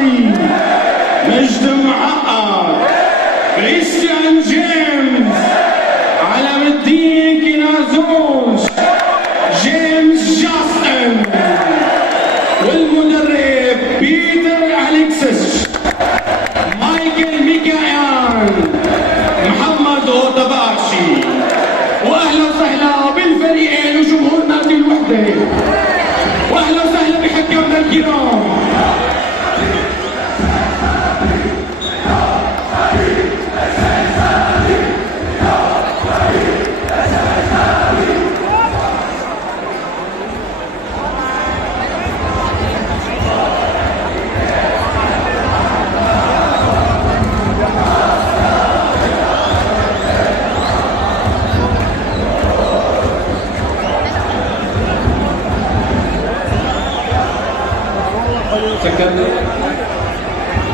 الصالي، مجد معقد، كريستيان جيمس، علم الدين كينازوس، جيمس جاستن، والمدرب بيتر أليكسيس، مايكل ميكايان، محمد اوتباشي. واهلا وسهلا بالفريقين وجمهور نادي الوحده، واهلا وسهلا بحكامنا الكرام. سكرنا